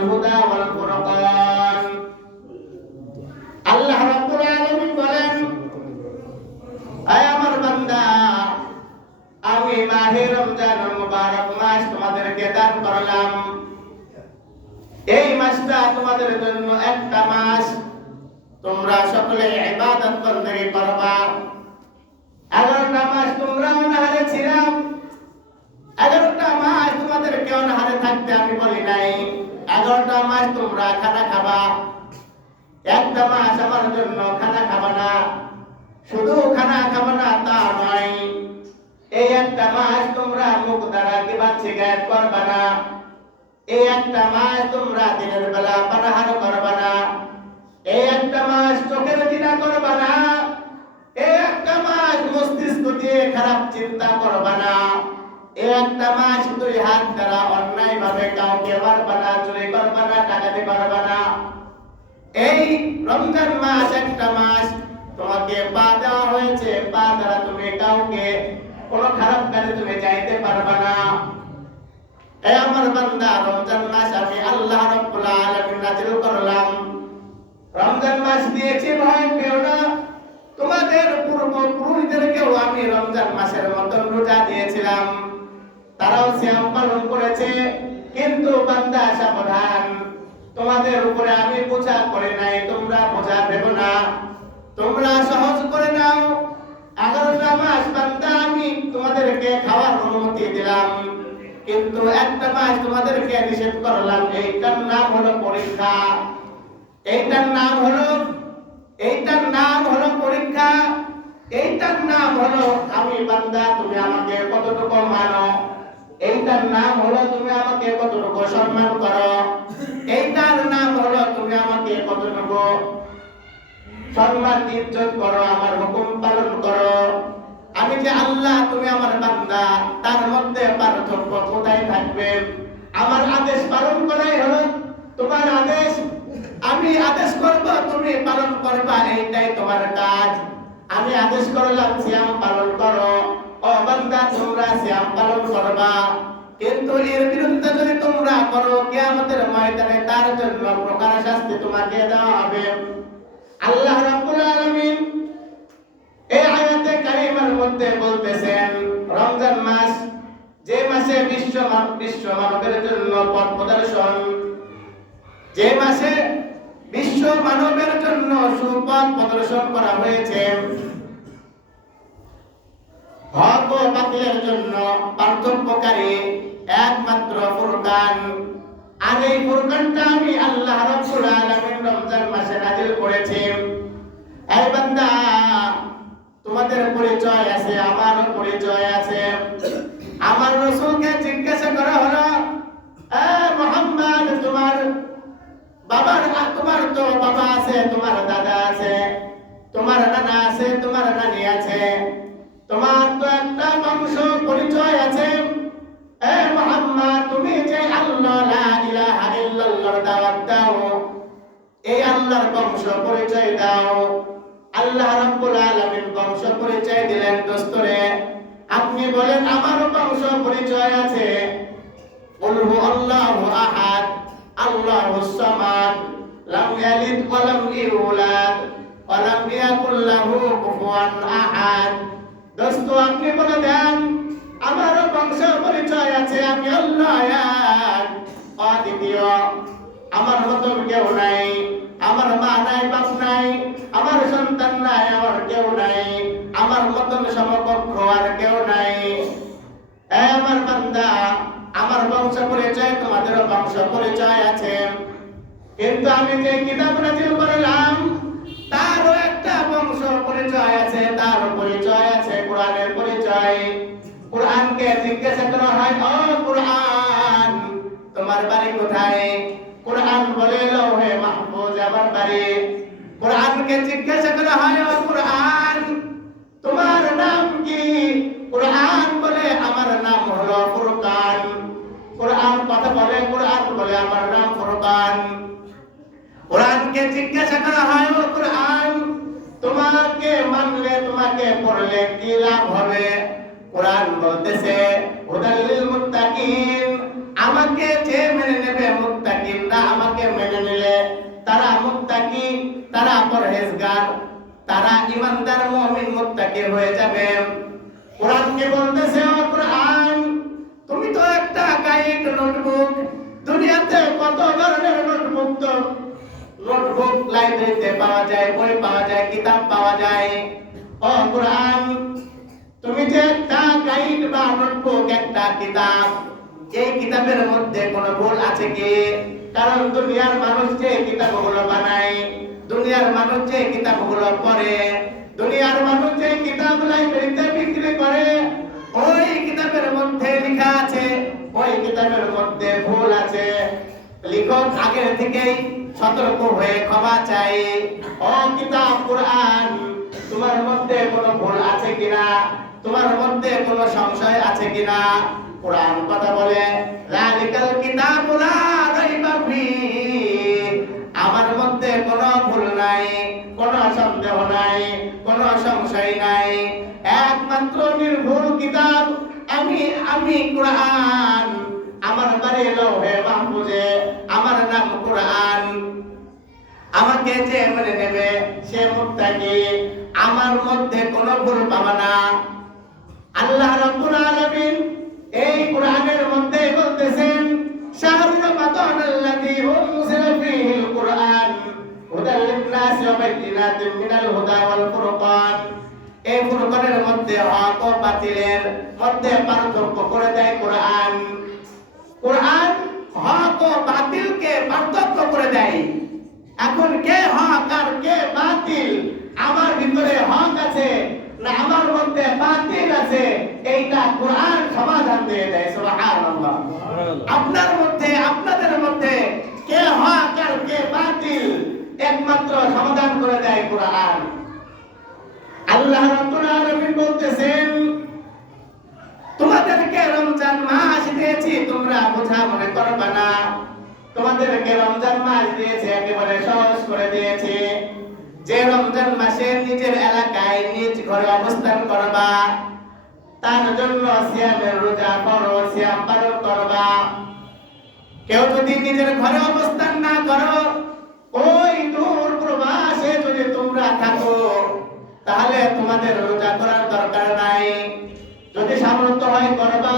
الهدى والفرقان আল্লাহ রাব্বুল আলামিন বলেন, আয় আমার বান্দা, আমি মাহে রমজানুল মুবারক মাস তোমাদেরকে দান করলাম। এই মাসটা তোমাদের জন্য একটা মাস, তোমরা সকলে ইবাদত বন্দেগী করবা। 11টা মাস তোমরা অনাহারে ছিলাম, 11টা মাস তোমাদেরকে অনাহারে থাকতে আমি বলি নাই। 11টা মাস তোমরা খানা খাবা, একটা মাস আমার জন্য খানা খাবা না। শুধু খানা খাবা না তা নয়, এই একটা মাস তোমরা মুখ দ্বারা কিবাদ সিগারেট করবা না। এই একটা মাস তোমরা দিনের বেলা পানাহার করবা না। এই একটা মাস চোখের দিনা করবা না। এই একটা মাস মস্তিষ্ক দিয়ে খারাপ চিন্তা করবা না। এই একটা মাস দুই হাত দ্বারা অন্যায় ভাবে কাউকে মারবা না, চুরি করবা না, ডাকাতি করবা না। এই রমজান মাস একটা মাস তোমাকে পা দেওয়া হয়েছে, পা দ্বারা তুমি কাউকে কোনো খারাপ কাজে তুমি যাইতে পারবা না। এই আমার বান্দা, রমজান মাস আমি আল্লাহ রাব্বুল আলামিন নাযিল করলাম। রমজান মাস দিয়েছি ভয় পেও না। তোমাদের পূর্বপুরুষদেরকেও আমি রমজান মাসের মতন রোজা দিয়েছিলাম, তারাও সিয়াম পালন করেছে। কিন্তু বান্দা সাবধান, তোমাদের উপরে আমি বোঝা করে নাই, তোমরা বোঝা ভেবো না, তোমরা সহজ করে নাও। 11টা মাস বান্দা আমি তোমাদেরকে খাওয়ার অনুমতি দিলাম, কিন্তু একটা মাস তোমাদেরকে নিষেধ করলাম। এইটার নাম হলো পরীক্ষা, এইটার নাম হলো পরীক্ষা, এইটার নাম হলো আমি বান্দা তুমি আমাকে কতটুকু মানো, এইটার নাম হলো তুমি আমাকে কতটুকু সম্মান করো, এইটার নাম হলো তুমি আমাকে কতটুকু সম্মান ইজ্জত করো, আমার হুকুম পালন করো। আমি যে আল্লাহ, তুমি আমার বান্দা, তার মধ্যে পার্থক্য কোথায় থাকবে? আমার আদেশ পালন করাই হলো তোমার আদেশ। আমি আদেশ করব, তুমি পালন করবা, এইটাই তোমার কাজ। আমি আদেশ করলাম সিয়াম পালন করো, ও বান্দা তোমরা সিয়াম পালন করবা। কিন্তু এর বিরুদ্ধে যদি তোমরা করো, কিয়ামতের ময়দানে তার জন্য প্রকার শাস্তি তোমাকে দেওয়া হবে। আল্লাহ রাব্বুল আলামিন এই আয়াতে কারিমার মধ্যে বলতেছেন, রমজান মাস যে মাসে বিশ্ব মানবের জন্য পথ প্রদর্শন, যে মাসে বিশ্ব মানবের জন্য সুপথ প্রদর্শন করা হয়েছে, হক ও বাতিলের জন্য পার্থক্যকারী একমাত্র ফুরকান। আর এই ফুরকানটা আমি আল্লাহ রাব্বুল আলামিন রমজান মাসে নাযিল করেছি। এই বান্দা, তোমাদের পরিচয় আছে, আমারও পরিচয় আছে। আমার রাসূলকে জিজ্ঞাসা করা হলো, এ মুহাম্মদ, তোমার তো বাবা আছে, তোমার দাদা আছে, তোমার নানা আছে, তোমার নানি আছে, তোমার তো একটা বংশ পরিচয় আছে। এ মুহাম্মদ, তুমি যে আল্লাহ লা ইলাহা ইল্লাল্লাহর দাওয়াত দাও, এই আল্লাহর বংশ পরিচয় দাও। আল্লাহ রাব্বুল আলামিন বংশ পরিচয় দিলেন। দোস্তরে, আপনি বলেন আমারও বংশ পরিচয় আছে। কুল হুয়াল্লাহু আহাদ, আল্লাহুস সামাদ, লাম ইয়ালিদ ওয়া লাম ইউলাদ ওয়া লাম ইয়াকুল লাহু কুফুয়ান আহাদ। দোস্ত, আপনি বলে দেন আমারও বংশ পরিচয় আছে, আমি আল্লাহ এক, অদ্বিতীয়, আমার মতো কেউ নাই, আমার মা নাই, বাপ নাই, আমার সন্তান নাই, আমার কেউ নাই, আমার মতন সমকক্ষ আর কেউ নাই। আমার বান্দা, আমার বংশ পরিচয়, তোমাদেরও বংশ পরিচয় আছে। কিন্তু আমি যে কিতাব নাযিল করলাম, তারও একটা বংশ পরিচয় আছে, তার পরিচয় আছে, কোরআনের পরিচয়। কোরআনকে জিজ্ঞাসা করা হয়, ও কোরআন, তোমার বাড়ি কোথায়? কোরআন বলে লৌহে মাহফুজ আমার বাড়ি। কোরআনকে জিজ্ঞাসা করা হয়, ও কোরআন, তোমার নাম কি? কোরআন বলে আমার নাম হলো ফুরকান। কোরআন কথা বলে, কোরআন বলে আমার নাম ফুরকান। কোরআনকে জিজ্ঞাসা করা হয়, ও কোরআন, তোমাকে মানলে, তোমাকে পড়লে কি লাভ হবে? কোরআন বলতেছে, হুদাল লিল মুত্তাকিন, আমাকে যে মেনে নেবে মুত্তাকিনরা ইমানদার মুমিন মুত্তাকি হয়ে যাবে। কোরআনকে বলতেছে, ও কোরআন তুমি তো একটা গাইড নোটবুক। দুনিয়াতে কত ধরনের নোটবুক লাইব্রেরিতে পাওয়া যায়, বই পাওয়া যায়, কিতাব পাওয়া যায়। ও কোরআন তুমি যে একটা গাইড বা নোটবুক, একটা কিতাব, এই কিতাবের মধ্যে কোনো ভুল আছে কি? কারণ দুনিয়ার মানুষ যে কিতাবগুলো বানায়, দুনিয়ার মানুষ যে কিতাবগুলো পড়ে, দুনিয়ার মানুষ যে কিতাব লাইব্রেরিতে বিক্রি করে, ওই কিতাবের মধ্যে লেখা আছে, ওই কিতাবের মধ্যে ভুল আছে। লেখক আগের থেকেই সতর্ক হয়ে ক্ষমা চাই। ও কিতাব কোরআন তোমার মধ্যে কোনো ভুল আছে কিনা, তোমার মধ্যে কোনো সংশয় আছে কিনা? কোরআন কথা বলে, যালিকাল কিতাবু লা রাইবা ফীহি, আমার মধ্যে কোনো ভুল নাই, কোনো সন্দেহ নাই, কোনো সংশয় নাই। একমাত্র নির্ভুল কিতাব আমি কোরআন। আমার বাড়ি লৌহে মাহফুজে, আমার নাম কোরআন। আমাকে যে মেনে নেবে সে মুত্তাকি, আমার মধ্যে কোনো ভুল পাবে না। আল্লাহ রাব্বুল আলামিন এই কোরআনের মধ্যে বলতেছেন, শাহরু রমাদানাল্লাযী উনজিলা ফীহিল কুরআন হুদাল লিন-নাসি ওয়া বাইয়িনাতিন মিনাল হুদা ওয়াল ফুরকান। এই ফুরকানের মধ্যে হক ও বাতিলের মধ্যে পার্থক্য করে দেয় কোরআন। কোরআন হক ও বাতিলকে পার্থক্য করে দেয়। এখন কে হক আর কে বাতিল, আমার ভিতরে হক আছে না আমার মধ্যে বাতিল আছে, এইটা কোরআন সমাধান দিয়ে দেয়। সুবহানাল্লাহ। আপনার মধ্যে, আপনাদের মধ্যে কে হক আর কে বাতিল একমাত্র সমাধান করে দেয় কোরআন। আল্লাহ রাব্বুল আলামিন বলতেছেন, তোমাদেরকে রমজান মাস দিয়েছি, তোমরা বোঝা মনে করবে না। তোমাদেরকে রমজান মাস দিয়েছে, একেবারে সহজ করে দিয়েছে। যে রমজান মাসে নিজের এলাকায় নিজ ঘরে অবস্থান করবা, তার জন্য সিয়ামের রোজা করো, সিয়াম পালন করবা। কেউ যদি নিজের ঘরে অবস্থান না করো, ওই দূর প্রবাসে যদি তোমরা থাকো, তাহলে তোমাদের রোজা করার দরকার নাই। যদি সামর্থ্য হয় করবা,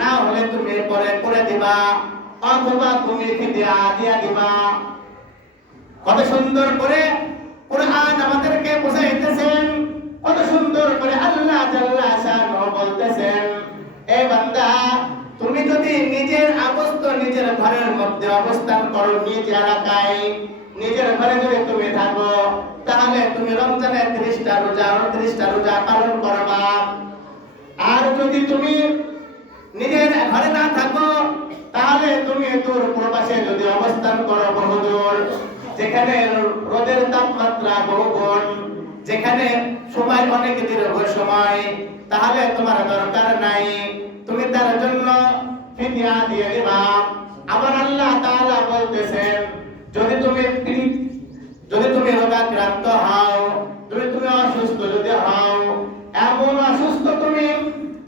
না হলে তুমি পরে করে দিবা, অথবা তুমি ফিদিয়া দিয়া দিবা। কত সুন্দর করে কোরআন আমাদেরকে বোঝাইতেছেন, কত সুন্দর করে আল্লাহ জাল্লা শানহু বলতেছেন, এ বান্দা তুমি যদি নিজের নিজের ঘরের মধ্যে অবস্থান করো, নিজ এলাকায় নিজের ঘরে যদি তুমি থাকো, তাহলে তুমি রমজানের 30টা রোজা 29টা রোজা পালন করবা। আর যদি তুমি নিজের ঘরে না থাকো, তাহলে তুমি দূর প্রবাসে যদি অবস্থান করো, বহুদূর, যেখানে রোদের তাপমাত্রা বহুগুণ, যেখানে সময় অনেক দীর্ঘ সময়, তাহলে তোমার দরকার নাই, তুমি তার জন্য ফিদিয়া দিয়ে দিবা। আবার আল্লাহ তাআলা বলতেছেন, যদি তুমি রোগাক্রান্ত হও, তুমি অসুস্থ যদি হও, এমন অসুস্থ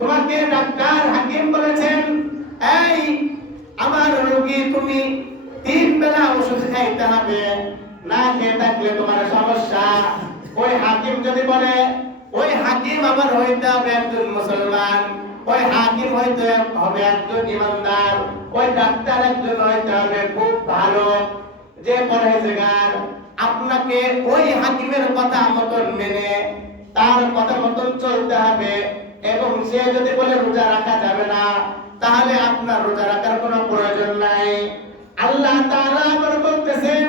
তোমাকে ডাক্তার হাকিম বলেছেন, এই আমার রোগী তুমি 3 বেলা ওষুধ খাইতে হবে, না খেয়ে থাকলে তোমার সমস্যা। ওই হাকিম যদি বলে, ওই হাকিম আবার হইতে হবে একজন মুসলমান, ওই হাকিম হইতে হবে একজন ইমানদার, ওই ডাক্তার একজন হইতে হবে খুব ভালো, যে পরহেজগার। আপনাকে ওই হাকিমের কথা মতন মেনে তার কথা মতন চলতে হবে। এবং সে যদি বলে রোজা রাখা যাবে না, তাহলে আপনার রোজা রাখার কোনো প্রয়োজন নাই। আল্লাহ তাআলা আবার বলতেছেন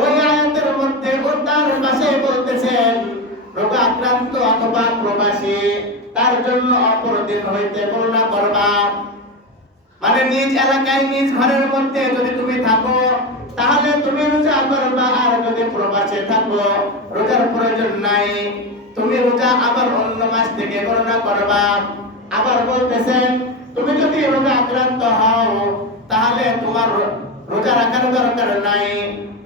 ওই আয়াতের মধ্যে, তার পাশে বলতেছেন, রোগাক্রান্ত অথবা প্রবাসী, তার জন্য অপর দিন হইতে গণনা করবা। মানে নিজ এলাকায় নিজ ঘরের মধ্যে যদি তুমি থাকো, তাহলে তুমি রোজা করবা। আর যদি প্রবাসে থাকো, রোজার প্রয়োজন নাই, তুমি রোজা আবার অন্য মাস থেকে গণনা করবা। আবার বলতেছেন, তুমি যদি রোগে আক্রান্ত হও, তাহলে তোমার রোজা রাখার দরকার নাই।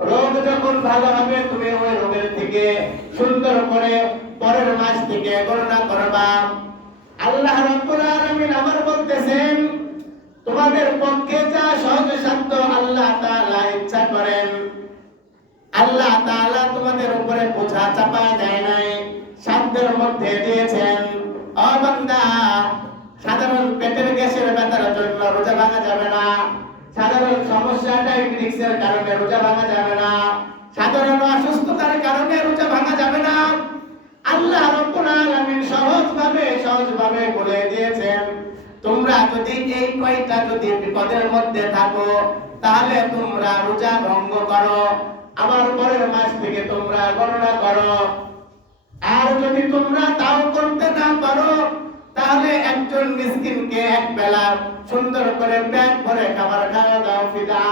রোগ যখন ভালো হবে, তুমি ওই রোগের থেকে সুন্দর করে পরের মাস থেকে গণনা করবা। আল্লাহ রাব্বুল আলামিন আবার বলতেছেন, তোমাদের পক্ষে যা সহজ সাধ্য আল্লাহ তাআলা ইচ্ছা করেন। আল্লাহ তাআলা তোমাদের উপরে বোঝা চাপায় দেয় নাই, মধ্যে দিয়েছেন। ও বান্দা, সাধারণ পেটের গ্যাসের ব্যথার জন্য রোজা ভাঙা যাবে না, সাধারণ সমস্যা ডায়াবেটিসের কারণে রোজা ভাঙা যাবে না, সাধারণ অসুস্থতার কারণে রোজা ভাঙা যাবে না। আল্লাহ রাব্বুল আলামিন সহজভাবে বলে দিয়েছেন, তোমরা যদি এই কয়টা যদি বিপদের মধ্যে থাকো তাহলে তোমরা রোজা ভঙ্গ করো, আবার পরের মাস থেকে তোমরা গণনা করো। আর যদি তোমরা তাও করতে না পারো তাহলে একজন মিসকিনকে এক বেলা সুন্দর করে পেট ভরে খাবার খাওয়া দাও ফিদা।